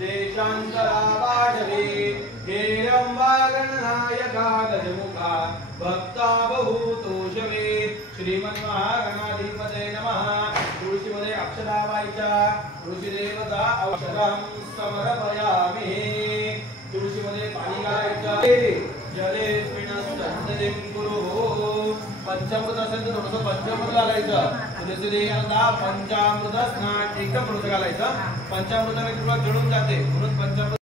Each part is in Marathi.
देशांतरावाढवे हेरंबागणनायका गजमुखा भक्ता बहुतोषवे श्रीमन्महागणाधिपते नमः। तुळशीमध्ये अक्षता वाईच्या तुळशी देवता औषधं समर्पयामि। तुळशीमध्ये पाणी घालायचं जलेस्मिनस्तंदलिं कुरु पंचामृत असेल तर थोडंसं पंचामृत घालायचं। तुळशी देवता पंचामृत स्नान एकदम थोडंसं घालायचं। पंचामृताने तुला जळून जाते म्हणून पंचामृत।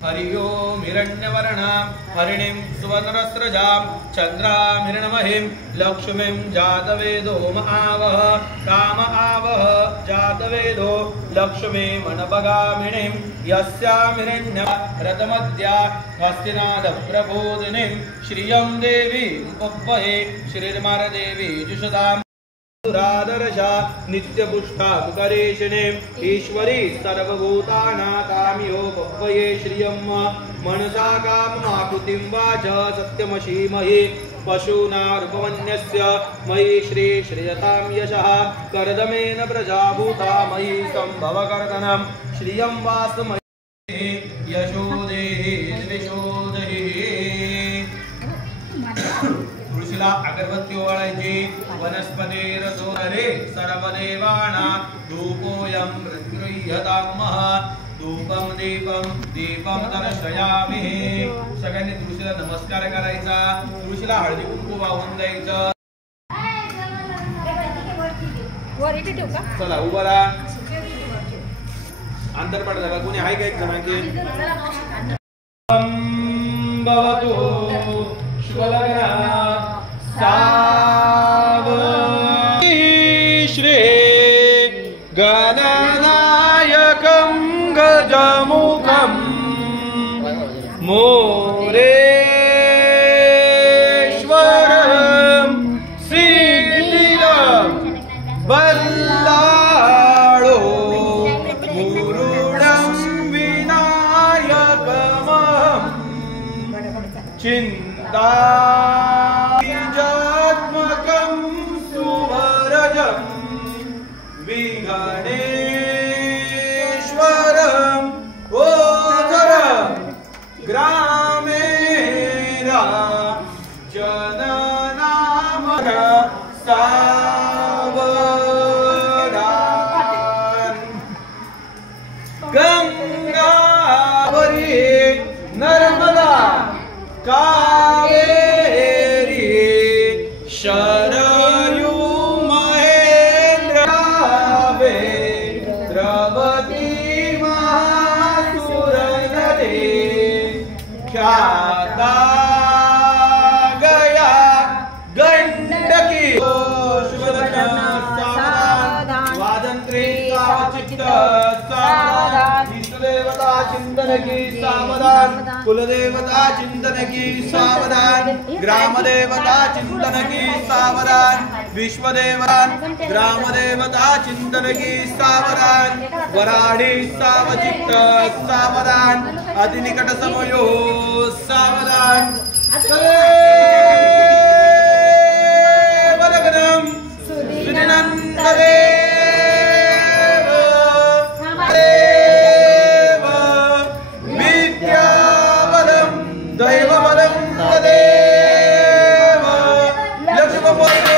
हरि ओम हिरण्यवर्णां हरिणीं सुवर्णस्रजां चन्द्रां हिरण्महीं लक्ष्मीं जातवेदो आवह काम आवह जातवेदो लक्ष्मी मनभगामिनीं यस्यां हिरण्य रतमद्या हस्तिनाद प्रबोधिनीं श्रियं देवी उपह्वये श्रीर्मारदेवी जुषदां रादर्शा नित्यपुष्टा पुकरेशिणे ईश्वरी सर्वभूतानाकामियो पह्वये श्रियं मनसा काममाकुतिं वाच सत्यमशीमहि पशूनारूपमन्यस्य मयि श्री श्रियतां यशः कर्दमेन प्रजाभूता मयि सम्भवकर्दनं श्रियं वासमयि यशो देहि द्विषो देहि। तुळशीला अगरबत्ती ओवाळायची। वनस्पतिरसोदरे सर्वदेवानां धूपोऽयं गृह्यतामः धूपं दीपं दीपं दर्शयामि। सगळ्यांनी तुळशीला नमस्कार करायचा। तुळशीला हळदी कुंकू वाहून द्यायचं। चला उभा राहा। अंतरपाठ झाला कोणी आहे का एक जमायचे भवतु शुभलग्ना सावधी श्री गणनायकं गजमुखं मोरेश्वरं सिद्धिदं बल्लाळो मुरुडं विनायकमहं चिन्ताबीजात्मकं सुवरजं विघ्नेश्वरं ओझरं ग्रामेरा जननामः सावधान गंगावरी नर्मदा कावेरी शरयू महेंद्रावे द्रवती महासुरनदी ख्याता गया गंडकी वादंत्री सावचित्त सावधान देवता चिंतन की सावधान कुलदेवता चिंतन की सावधान ग्रामदेवता चिंतन की सावधान विश्वदेवान ग्रामदेवता चिंतन की सावधान वराडी सावचित्त सावधान अतिनिकट समयो सावधान वरगणं श्रीनंददे दैवबलं तदेव लक्ष्मीपति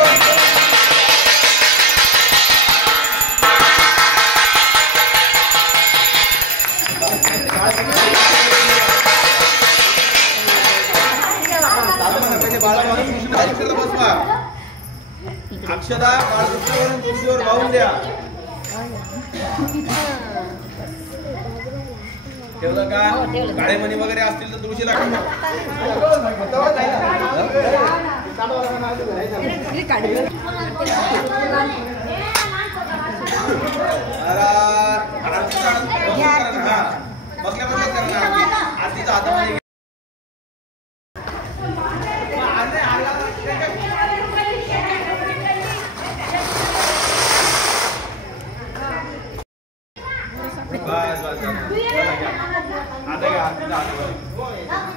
अक्षता बाळकृष्णावरून तुळशीवर वाहून द्या। ठेवलं का काळे मणी वगैरे असतील तर तुळशीला बसल्या बसल्या करणार आरतीचा हातामध्ये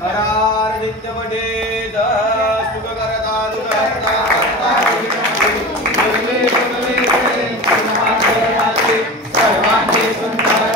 हरार नित्य पठेत सुख करता सर्वांगी सुंदर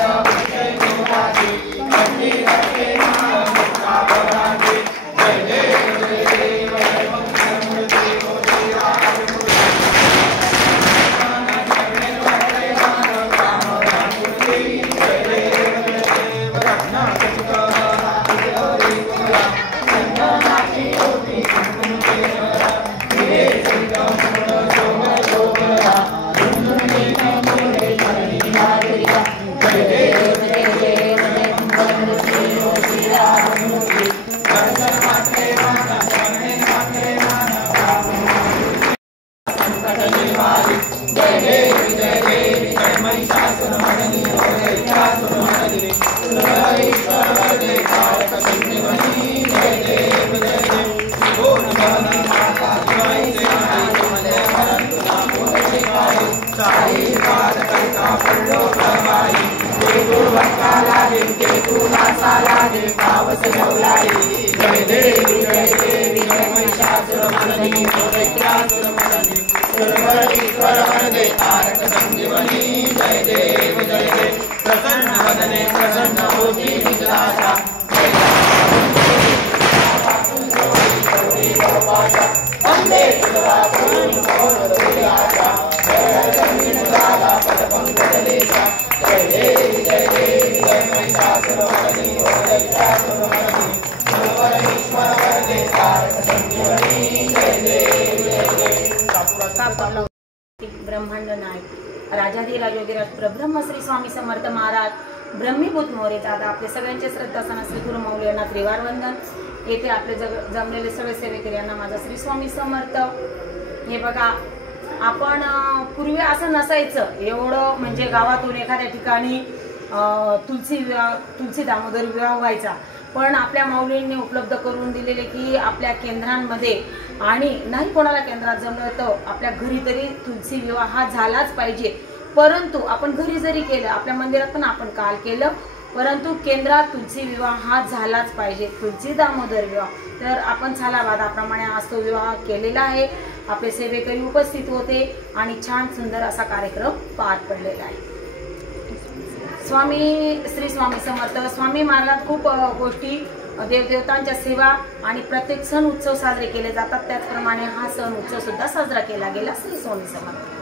जिंके तुला साला दे पावस जवलाई जय देवी जय महिषासुरमर्दिनी दैत्यासुरमर्दिनी सुरवरीश्वर वरदे तारक संजीवनी जय देव प्रसन्न वदने प्रसन्न होती निकलाशा वंदे तुला जय देवी जय महिषासुरमर्दिनी दैत्यासुरमर्दिनी सुरवरीश्वर वरदे तारक संजीवनी जय देवी ब्रह्मांड नायक राजाधिराज योगीराज प्रब्रह्म श्री स्वामी समर्थ महाराज ब्रह्मीभूत मोरे दादा आपले सगळ्यांचे श्रद्धास्थान श्री गुरु माऊली यांना त्रिवार वंदन। येथे आपले जमलेले सगळे सेवेकरी यांना माझा श्री स्वामी समर्थ। हे बघा आपण पूर्वी असं नसायचं एवढं म्हणजे गावातून एखाद्या ठिकाणी तुलसी दामोदर विवाह व्हायचा, पण आपल्या माऊलींनी उपलब्ध करून दिलेले की आपल्या केंद्रांमध्ये आणि नाही कोणाला केंद्रात जमलं तर आपल्या घरी तरी तुलसी विवाह हा झालाच पाहिजे। परंतु आपण घरी जरी केलं आपल्या मंदिरात पण आपण काल केलं, परंतु केंद्रात तुलसी विवाह हा झालाच पाहिजे, तुलसी दामोदर विवाह। तर आपण छालावादाप्रमाणे आज तो विवाह केलेला आहे। आपले सेवेकरी उपस्थित होते आणि छान सुंदर असा कार्यक्रम पार पडलेला आहे। श्री स्वामी समर्थ। स्वामी मार्गात खूप गोष्टी देवदेवतांच्या सेवा आणि प्रत्येक सण उत्सव साजरे केले जातात, त्याचप्रमाणे हा सण उत्सव सुद्धा साजरा केला गेला। श्री स्वामी समर्थ।